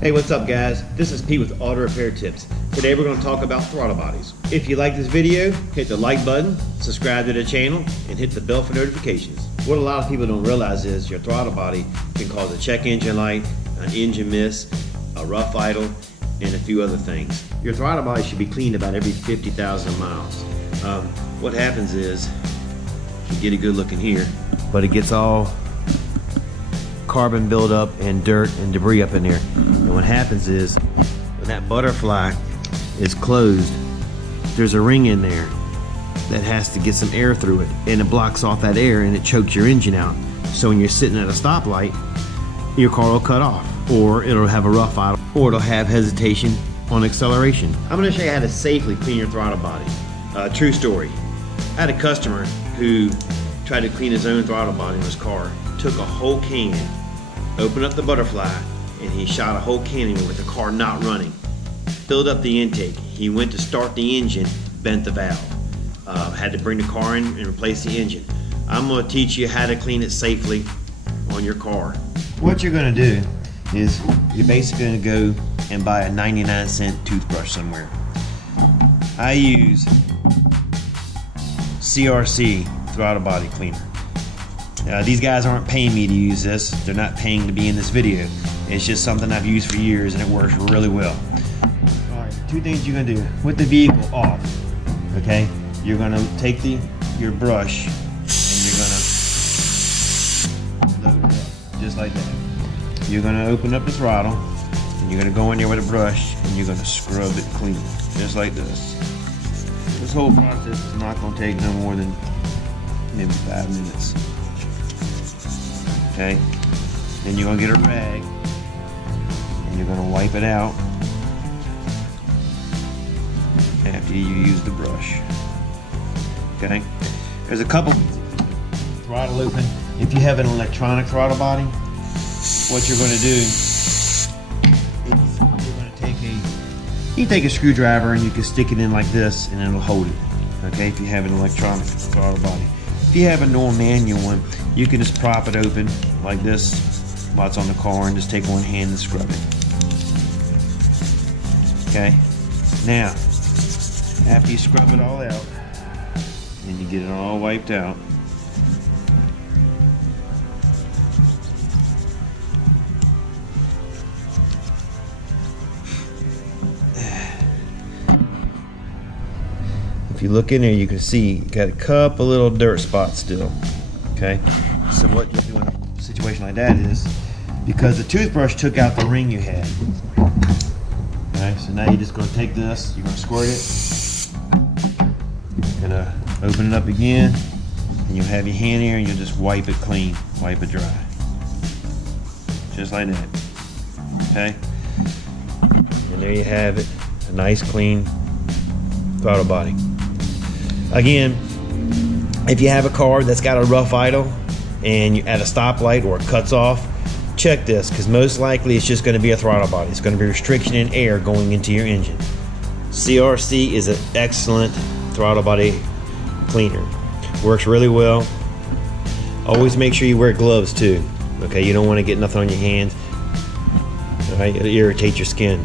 Hey, what's up guys? This is Pete with Auto Repair Tips. Today we're going to talk about throttle bodies. If you like this video, hit the like button, subscribe to the channel, and hit the bell for notifications. What a lot of people don't realize is your throttle body can cause a check engine light, an engine miss, a rough idle, and a few other things. Your throttle body should be cleaned about every 50,000 miles. What happens is, you get a good look in here, but it gets all carbon buildup and dirt and debris up in there. And what happens is, when that butterfly is closed, there's a ring in there that has to get some air through it, and it blocks off that air and it chokes your engine out. So when you're sitting at a stoplight, your car will cut off, or it'll have a rough idle, or it'll have hesitation on acceleration. I'm going to show you how to safely clean your throttle body. True story. I had a customer who tried to clean his own throttle body in his car. Took a whole can, opened up the butterfly, and he shot a whole can in it with the car not running. Filled up the intake. He went to start the engine, bent the valve. Had to bring the car in and replace the engine. I'm going to teach you how to clean it safely on your car. What you're going to do is you're basically going to go and buy a 99-cent toothbrush somewhere. I use CRC throttle body cleaner. These guys aren't paying me to use this. They're not paying to be in this video. It's just something I've used for years and it works really well. Alright, two things you're going to do. With the vehicle off, okay, you're going to take your brush and you're going to load it up, just like that. You're going to open up the throttle and you're going to go in there with a brush and you're going to scrub it clean, just like this. This whole process is not going to take no more than maybe 5 minutes. Okay, then you're going to get a rag and you're going to wipe it out after you use the brush. Okay, there's a couple throttle open. If you have an electronic throttle body, what you're going to do is you're going to take a screwdriver and you can stick it in like this and it'll hold it. Okay, if you have an electronic throttle body. If you have a normal manual one, you can just prop it open like this while it's on the car and just take one hand and scrub it. Okay, now after you scrub it all out and you get it all wiped out, if you look in there, you can see you got a couple little dirt spots still. Okay, so what you do in a situation like that is, because the toothbrush took out the ring you had. Okay, so now you're just going to take this, you're going to squirt it, you're going to open it up again, and you'll have your hand here and you'll just wipe it clean, wipe it dry. Just like that. Okay, and there you have it, a nice clean throttle body. Again, if you have a car that's got a rough idle and you're at a stoplight or it cuts off, check this, because most likely it's just going to be a throttle body. It's going to be restriction in air going into your engine. CRC is an excellent throttle body cleaner. Works really well. Always make sure you wear gloves too. Okay, you don't want to get nothing on your hands. Alright, it'll irritate your skin.